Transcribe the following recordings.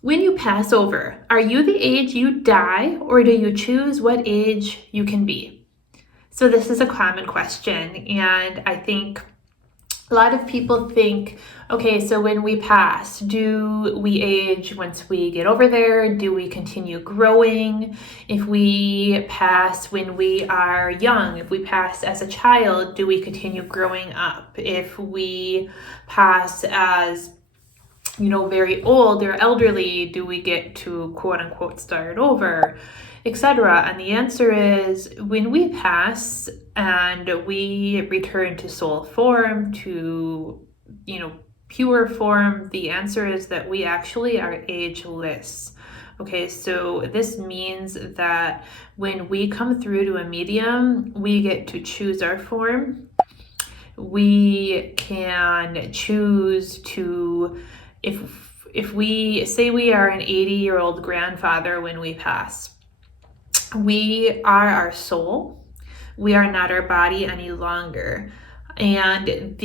When you pass over, are you the age you die, or do you choose what age you can be? So this is a common question, and I think a lot of people think, okay, so when we pass, do we age once we get over there? Do we continue growing? If we pass when we are young, if we pass as a child, do we continue growing up? If we pass as very old or elderly, do we get to quote unquote start over, etc.? And the answer is, when we pass and we return to soul form, to pure form, the answer is that we actually are ageless. Okay, so this means that when we come through to a medium, we get to choose our form. We can choose to, if we say we are an 80-year-old grandfather when we pass, we are our soul. We are not our body any longer. And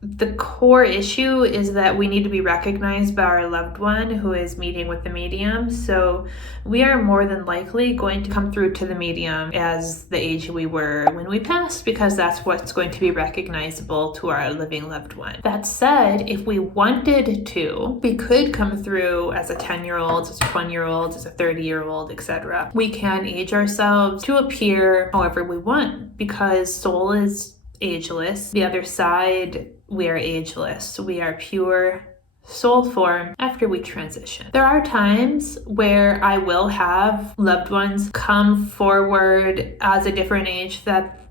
the core issue is that we need to be recognized by our loved one who is meeting with the medium. So we are more than likely going to come through to the medium as the age we were when we passed, because that's what's going to be recognizable to our living loved one. That said, if we wanted to, we could come through as a 10-year-old, as a 20-year-old, as a 30-year-old, etc. We can age ourselves to appear however we want, because soul is ageless. The other side, we are ageless. We are pure soul form after we transition. There are times where I will have loved ones come forward as a different age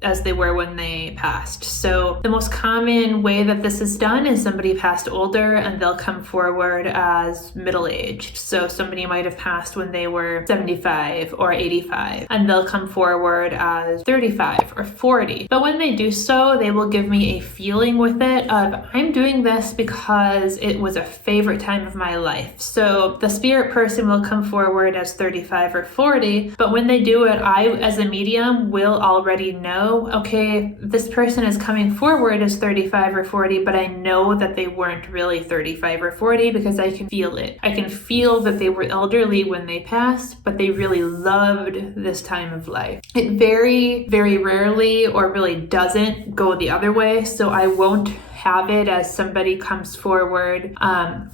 as they were when they passed. So the most common way that this is done is somebody passed older and they'll come forward as middle-aged. So somebody might have passed when they were 75 or 85, and they'll come forward as 35 or 40. But when they do so, they will give me a feeling with it of, I'm doing this because it was a favorite time of my life. So the spirit person will come forward as 35 or 40, but when they do it, I as a medium will already know, okay, this person is coming forward as 35 or 40, but I know that they weren't really 35 or 40 because I can feel it. I can feel that they were elderly when they passed, but they really loved this time of life. It very, very rarely or really doesn't go the other way. So I won't have it as somebody comes forward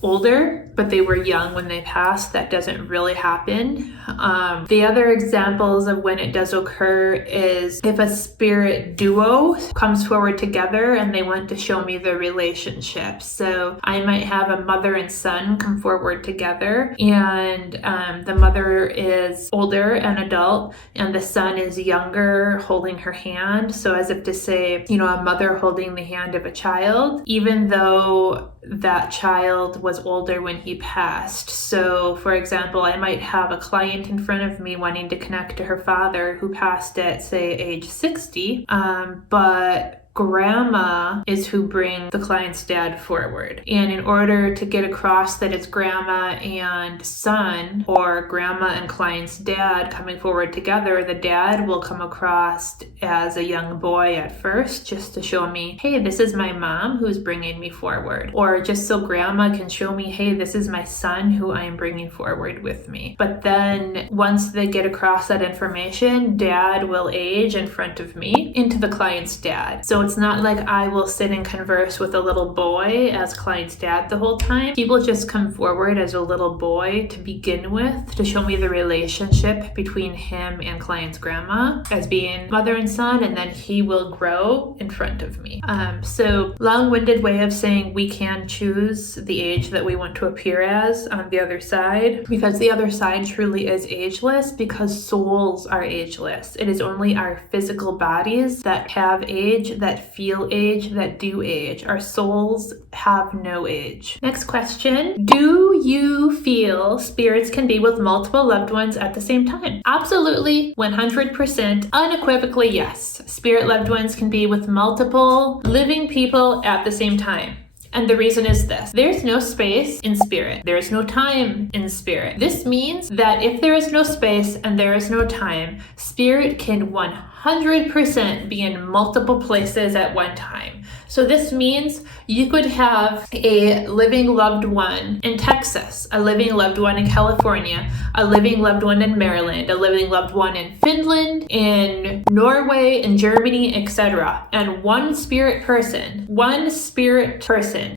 older, but they were young when they passed. That doesn't really happen. The other examples of when it does occur is if a spirit duo comes forward together and they want to show me the relationship. So I might have a mother and son come forward together, and the mother is older and adult, and the son is younger, holding her hand. So as if to say, a mother holding the hand of a child, even though that child was older when he passed. So for example, I might have a client in front of me wanting to connect to her father who passed at, say, age 60, but grandma is who brings the client's dad forward. And in order to get across that it's grandma and son, or grandma and client's dad coming forward together, the dad will come across as a young boy at first, just to show me, hey, this is my mom who's bringing me forward. Or just so grandma can show me, hey, this is my son who I am bringing forward with me. But then once they get across that information, dad will age in front of me into the client's dad. So it's not like I will sit and converse with a little boy as client's dad the whole time. He will just come forward as a little boy to begin with, to show me the relationship between him and client's grandma as being mother and son, and then he will grow in front of me. So long-winded way of saying we can choose the age that we want to appear as on the other side, because the other side truly is ageless, because souls are ageless. It is only our physical bodies that have age, that feel age, that do age. Our souls have no age. Next question. Do you feel spirits can be with multiple loved ones at the same time? Absolutely, 100%, unequivocally yes. Spirit loved ones can be with multiple living people at the same time. And the reason is this: there's no space in spirit. There's no time in spirit. This means that if there is no space and there is no time, spirit can 100% be in multiple places at one time. So this means you could have a living loved one in Texas, a living loved one in California, a living loved one in Maryland, a living loved one in Finland, in Norway, in Germany, etc. And one spirit person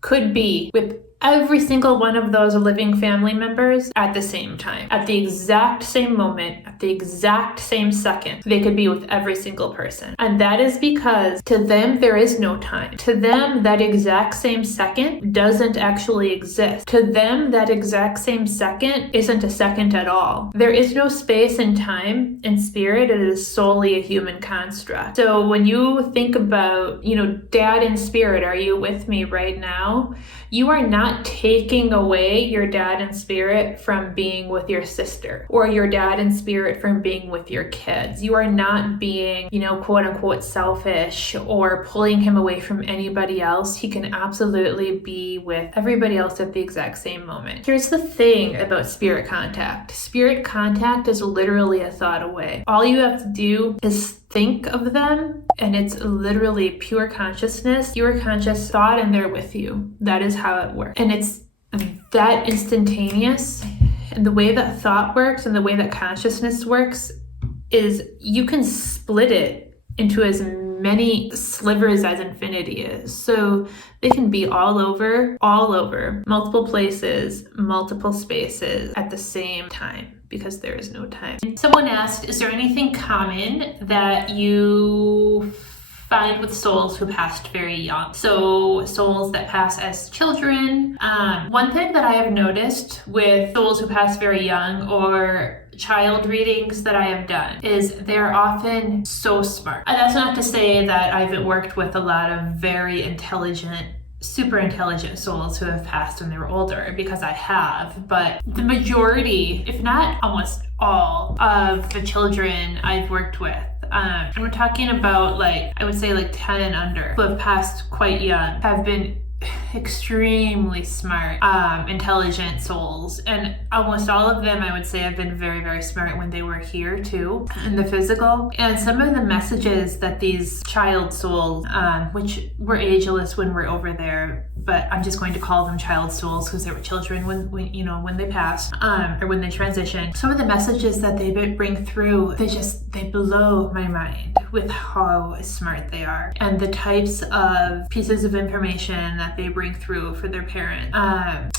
could be with every single one of those living family members at the same time, at the exact same moment, at the exact same second. They could be with every single person. And that is because to them, there is no time. To them, that exact same second doesn't actually exist. To them, that exact same second isn't a second at all. There is no space and time in spirit. It is solely a human construct. So when you think about, dad in spirit, are you with me right now? You are not taking away your dad in spirit from being with your sister or your dad in spirit from being with your kids. You are not being, quote unquote selfish or pulling him away from anybody else. He can absolutely be with everybody else at the exact same moment. Here's the thing about spirit contact. Spirit contact is literally a thought away. All you have to do is think of them, and it's literally pure consciousness, pure conscious thought, and they're with you. That is how it works. And it's that instantaneous. And the way that thought works and the way that consciousness works is you can split it into as many slivers as infinity is. So they can be all over, multiple places, multiple spaces at the same time, because there is no time. Someone asked, is there anything common that you find with souls who passed very young? So souls that pass as children. One thing that I have noticed with souls who pass very young or child readings that I have done is they're often so smart. And that's not to say that I haven't worked with a lot of very intelligent, super intelligent souls who have passed when they were older, because I have, but the majority, if not almost all of the children I've worked with, and we're talking about I would say 10 and under, who have passed quite young, have been extremely smart, intelligent souls. And almost all of them, I would say, have been very, very smart when they were here too, in the physical. And some of the messages that these child souls, which were ageless when we're over there, but I'm just going to call them child souls because they were children when they passed, or when they transitioned. Some of the messages that they bring through, they blow my mind with how smart they are and the types of pieces of information that they bring through for their parent. I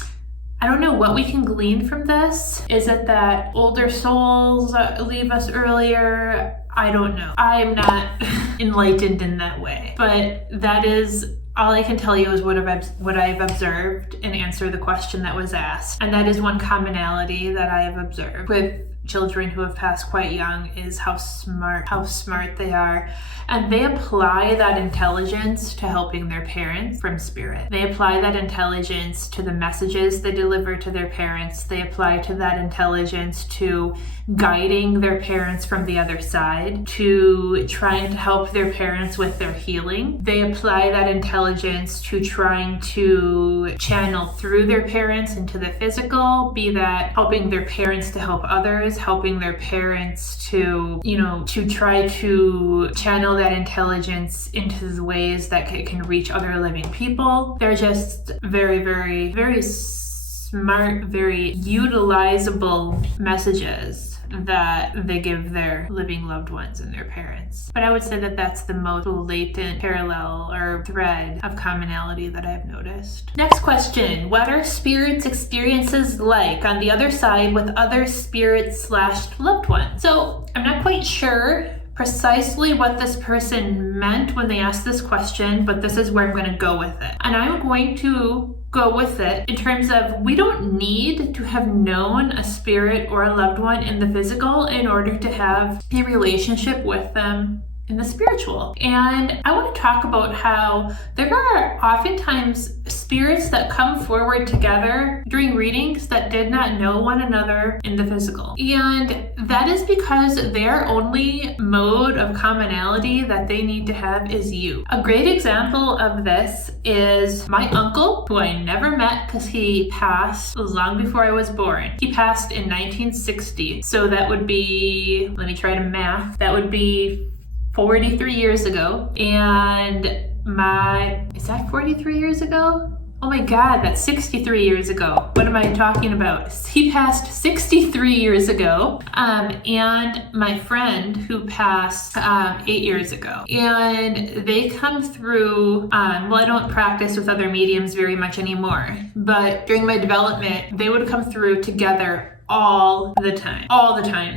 don't know what we can glean from this. Is it that older souls leave us earlier? I don't know. I'm not enlightened in that way, but that is all I can tell you is what I've observed and answer the question that was asked. And that is one commonality that I have observed with children who have passed quite young is how smart they are. And they apply that intelligence to helping their parents from spirit. They apply that intelligence to the messages they deliver to their parents. They apply to that intelligence to guiding their parents from the other side, to trying to help their parents with their healing. They apply that intelligence to trying to channel through their parents into the physical, be that helping their parents to help others, helping their parents to, to try to channel that intelligence into the ways that it can reach other living people. They're just very, very, very smart, very utilizable messages that they give their living loved ones and their parents. But I would say that that's the most latent parallel or thread of commonality that I've noticed. Next question. What are spirits' experiences like on the other side with other spirits / loved ones? So I'm not quite sure precisely what this person meant when they asked this question, but this is where I'm going to go with it. And I'm going to go with it in terms of we don't need to have known a spirit or a loved one in the physical in order to have a relationship with them in the spiritual. And I want to talk about how there are oftentimes spirits that come forward together during readings that did not know one another in the physical. And that is because their only mode of commonality that they need to have is you. A great example of this is my uncle, who I never met because he passed long before I was born. He passed in 1960. So that would be, let me try to math, that would be 43 years ago. And is that 43 years ago? Oh my God, that's 63 years ago. What am I talking about? He passed 63 years ago, and my friend who passed 8 years ago. And they come through, well, I don't practice with other mediums very much anymore, but during my development, they would come through together all the time.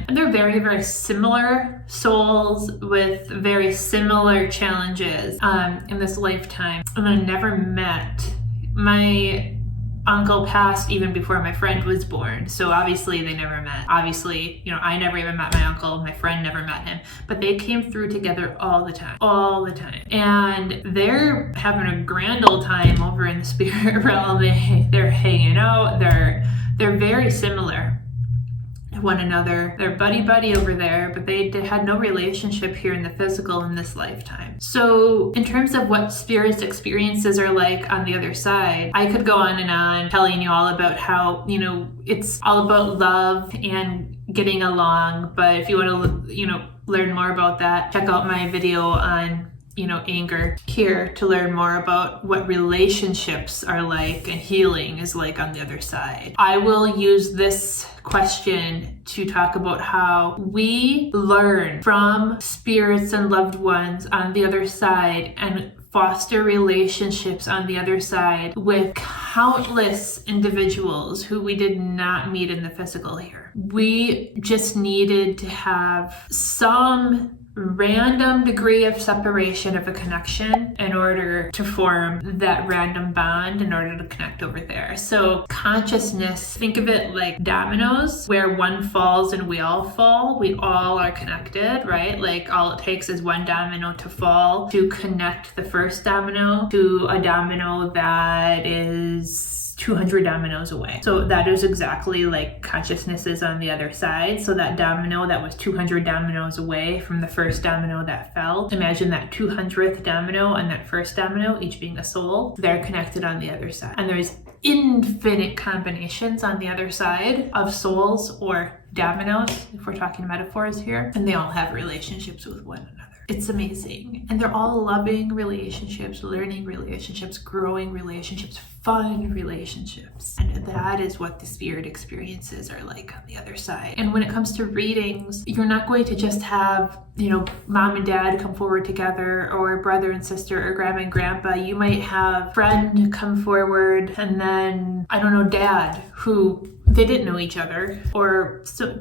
And they're very, very similar souls with very similar challenges in this lifetime. And I never met. My uncle passed even before my friend was born, so obviously they never met. Obviously, I never even met my uncle, my friend never met him, but they came through together all the time. And they're having a grand old time over in the spirit realm. They're hanging out, they're very similar to one another. They're buddy over there, but they had no relationship here in the physical in this lifetime. So in terms of what spirits' experiences are like on the other side, I could go on and on telling you all about how, it's all about love and getting along. But if you want to, learn more about that, check out my video on anger here to learn more about what relationships are like and healing is like on the other side. I will use this question to talk about how we learn from spirits and loved ones on the other side and foster relationships on the other side with countless individuals who we did not meet in the physical here. We just needed to have some random degree of separation of a connection in order to form that random bond in order to connect over there. So consciousness, think of it like dominoes, where one falls and we all fall. We all are connected, right? Like all it takes is one domino to fall to connect the first domino to a domino that is 200 dominoes away. So that is exactly like consciousness is on the other side. So that domino that was 200 dominoes away from the first domino that fell, imagine that 200th domino and that first domino, each being a soul, they're connected on the other side. And there's infinite combinations on the other side of souls or dominoes, if we're talking metaphors here, and they all have relationships with one another. It's amazing. And they're all loving relationships, learning relationships, growing relationships, fun relationships. And that is what the spirit experiences are like on the other side. And when it comes to readings, you're not going to just have, mom and dad come forward together, or brother and sister, or grandma and grandpa. You might have friend come forward, and then, dad, who they didn't know each other, or so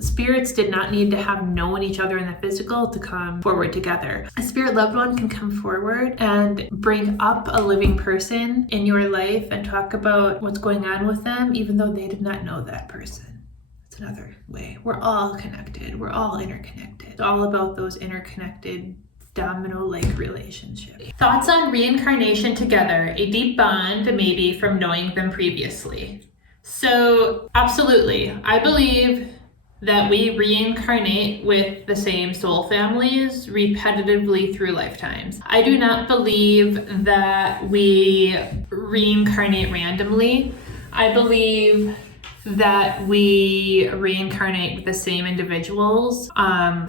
spirits did not need to have known each other in the physical to come forward together. A spirit loved one can come forward and bring up a living person in your life and talk about what's going on with them, even though they did not know that person. It's another way. We're all connected. We're all interconnected. It's all about those interconnected domino-like relationships. Thoughts on reincarnation together, a deep bond maybe from knowing them previously. So absolutely, I believe that we reincarnate with the same soul families repetitively through lifetimes. I do not believe that we reincarnate randomly. I believe that we reincarnate with the same individuals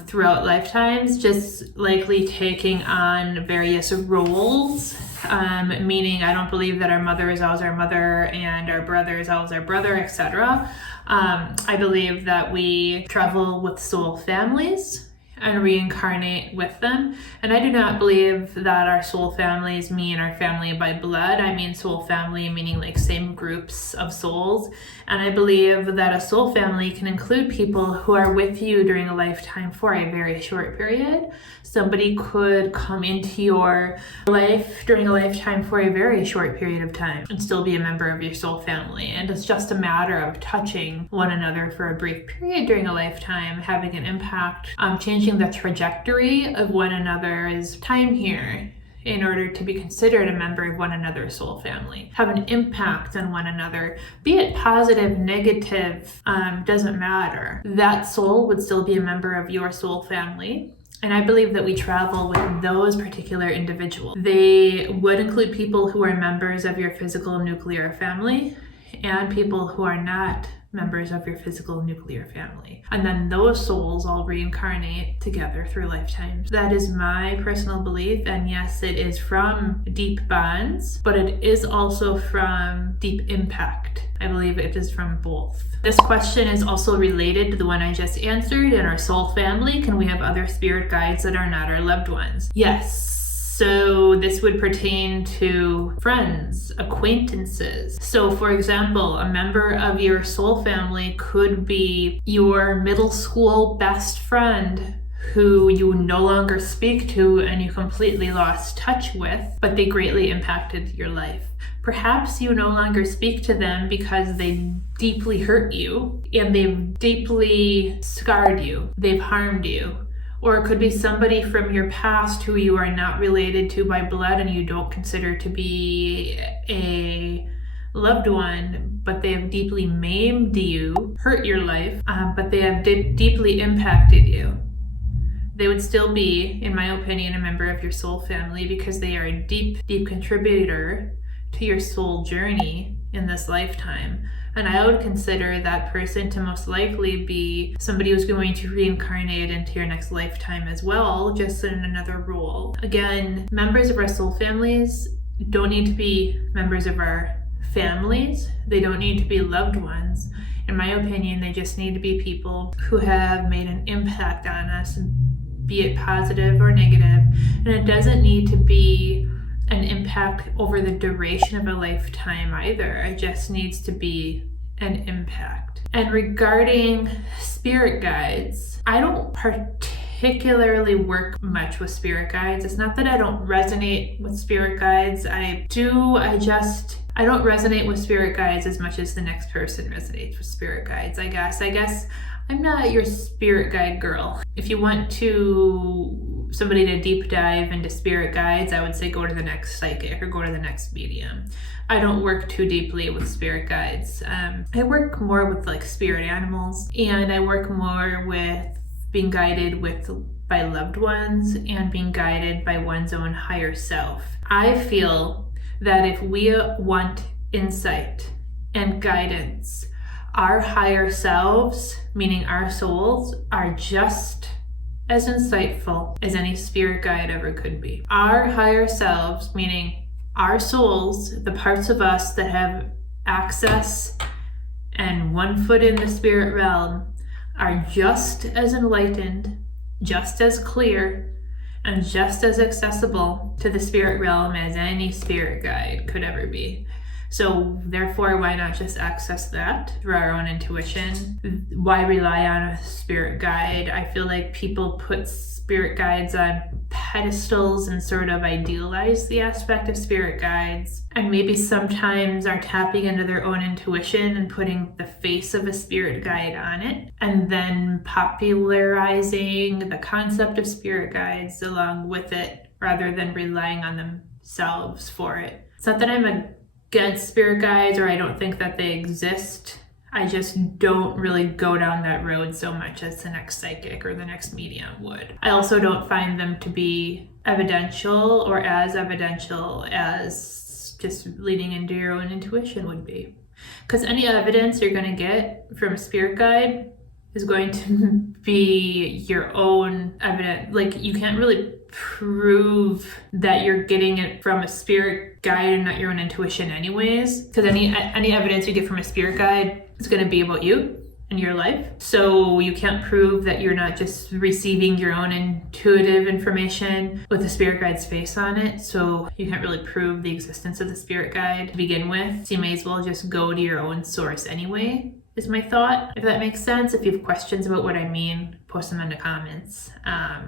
throughout lifetimes, just likely taking on various roles. Meaning I don't believe that our mother is always our mother and our brother is always our brother, etc. I believe that we travel with soul families and reincarnate with them. And I do not believe that our soul families mean our family by blood. I mean soul family meaning like same groups of souls. And I believe that a soul family can include people who are with you during a lifetime for a very short period. Somebody could come into your life during a lifetime for a very short period of time and still be a member of your soul family. And it's just a matter of touching one another for a brief period during a lifetime, having an impact, changing the trajectory of one another's time here in order to be considered a member of one another's soul family. Have an impact on one another, be it positive, negative, doesn't matter. That soul would still be a member of your soul family. And I believe that we travel with those particular individuals. They would include people who are members of your physical nuclear family. and people who are not members of your physical nuclear family. And then those souls all reincarnate together through lifetimes. That is my personal belief. And yes, it is from deep bonds, but it is also from deep impact. I believe it is from both. This question is also related to the one I just answered. In our soul family, can we have other spirit guides that are not our loved ones? Yes. So this would pertain to friends, acquaintances. So for example, a member of your soul family could be your middle school best friend who you no longer speak to and you completely lost touch with, but they greatly impacted your life. Perhaps you no longer speak to them because they deeply hurt you and they've deeply scarred you, they've harmed you. Or it could be somebody from your past who you are not related to by blood and you don't consider to be a loved one, but they have deeply maimed you, hurt your life, but they have deeply impacted you. They would still be, in my opinion, a member of your soul family because they are a deep, deep contributor to your soul journey in this lifetime. And I would consider that person to most likely be somebody who's going to reincarnate into your next lifetime as well, just in another role. Again, members of our soul families don't need to be members of our families. They don't need to be loved ones. In my opinion, they just need to be people who have made an impact on us, be it positive or negative. And it doesn't need to be an impact over the duration of a lifetime either. It just needs to be an impact. And regarding spirit guides, I don't particularly work much with spirit guides. It's not that I don't resonate with spirit guides. I don't resonate with spirit guides as much as the next person resonates with spirit guides, I guess. I'm not your spirit guide girl. If you want somebody to deep dive into spirit guides, I would say go to the next psychic or go to the next medium. I don't work too deeply with spirit guides. I work more with like spirit animals, and I work more with being guided by loved ones and being guided by one's own higher self. I feel that if we want insight and guidance, our higher selves, meaning our souls, are just as insightful as any spirit guide ever could be. Our higher selves, meaning our souls, the parts of us that have access and one foot in the spirit realm, are just as enlightened, just as clear, and just as accessible to the spirit realm as any spirit guide could ever be. So therefore, why not just access that through our own intuition? Why rely on a spirit guide? I feel like people put spirit guides on pedestals and sort of idealize the aspect of spirit guides, and maybe sometimes are tapping into their own intuition and putting the face of a spirit guide on it, and then popularizing the concept of spirit guides along with it rather than relying on themselves for it. It's not that I'm against spirit guides or I don't think that they exist. I just don't really go down that road so much as the next psychic or the next medium would. I also don't find them to be evidential or as evidential as just leaning into your own intuition would be. Because any evidence you're going to get from a spirit guide is going to be your own evidence. Like, you can't really prove that you're getting it from a spirit guide and not your own intuition anyways, because any evidence you get from a spirit guide is going to be about you and your life. So you can't prove that you're not just receiving your own intuitive information with the spirit guide's face on it. So you can't really prove the existence of the spirit guide to begin with. So you may as well just go to your own source anyway, is my thought, if that makes sense. If you have questions about what I mean, post them in the comments.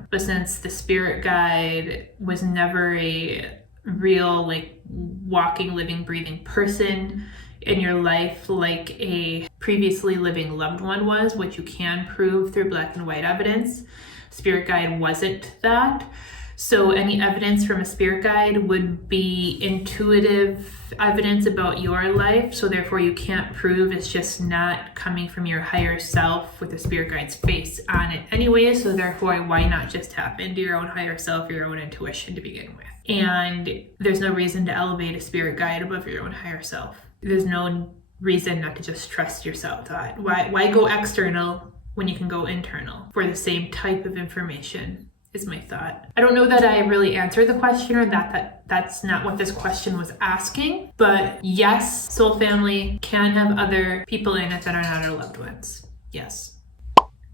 But since the spirit guide was never a real, like, walking, living, breathing person in your life like a previously living loved one was, which you can prove through black and white evidence, spirit guide wasn't that. So any evidence from a spirit guide would be intuitive evidence about your life. So therefore you can't prove it's just not coming from your higher self with the spirit guide's face on it anyway. So therefore, why not just tap into your own higher self or your own intuition to begin with? And there's no reason to elevate a spirit guide above your own higher self. There's no reason not to just trust your self-thought. Why go external when you can go internal for the same type of information, is my thought. I don't know that I really answered the question, or that's not what this question was asking, but yes, soul family can have other people in it that are not our loved ones. Yes.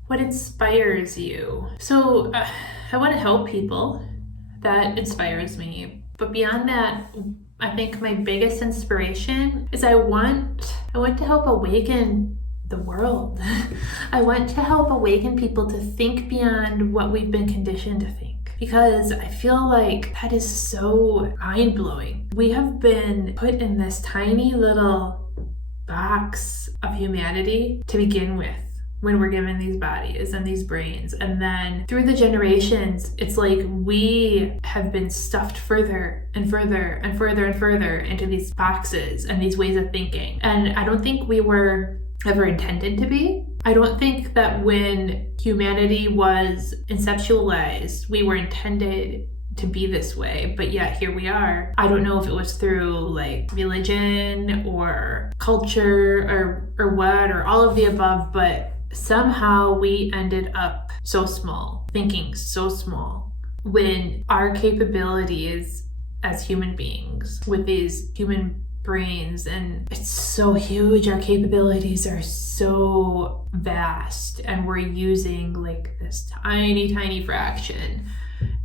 What inspires you? So I want to help people. That inspires me. But beyond that, I think my biggest inspiration is I want to help awaken the world. I want to help awaken people to think beyond what we've been conditioned to think, because I feel like that is so mind-blowing. We have been put in this tiny little box of humanity to begin with, when we're given these bodies and these brains, and then through the generations, it's like we have been stuffed further and further and further and further into these boxes and these ways of thinking. And I don't think we were ever intended to be. I don't think that when humanity was conceptualized, we were intended to be this way, but yet here we are. I don't know if it was through like religion or culture or what, or all of the above, but somehow we ended up so small, thinking so small, when our capabilities as human beings with these human brains, and it's so huge, our capabilities are so vast, and we're using like this tiny fraction.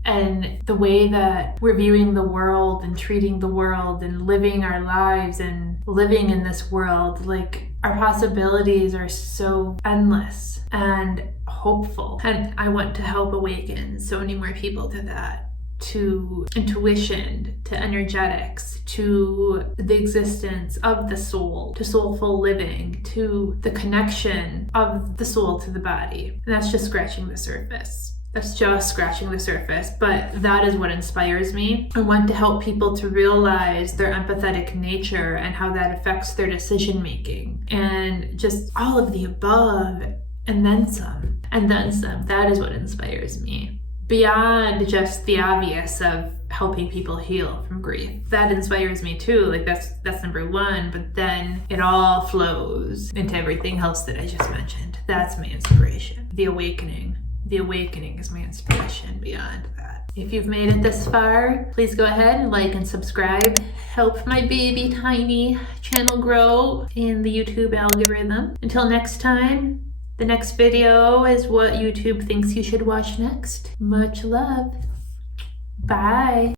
And the way that we're viewing the world and treating the world and living our lives and living in this world, like our possibilities are so endless and hopeful. And I want to help awaken so many more people to that, to intuition, to energetics, to the existence of the soul, to soulful living, to the connection of the soul to the body. And that's just scratching the surface. That's just scratching the surface, but that is what inspires me. I want to help people to realize their empathetic nature and how that affects their decision making, and just all of the above, and then some, and then some. That is what inspires me. Beyond just the obvious of helping people heal from grief. That inspires me too, like that's number one, but then it all flows into everything else that I just mentioned. That's my inspiration. The awakening. The awakening is my inspiration beyond that. If you've made it this far, please go ahead and like and subscribe. Help my baby tiny channel grow in the YouTube algorithm. Until next time, the next video is what YouTube thinks you should watch next. Much love. Bye.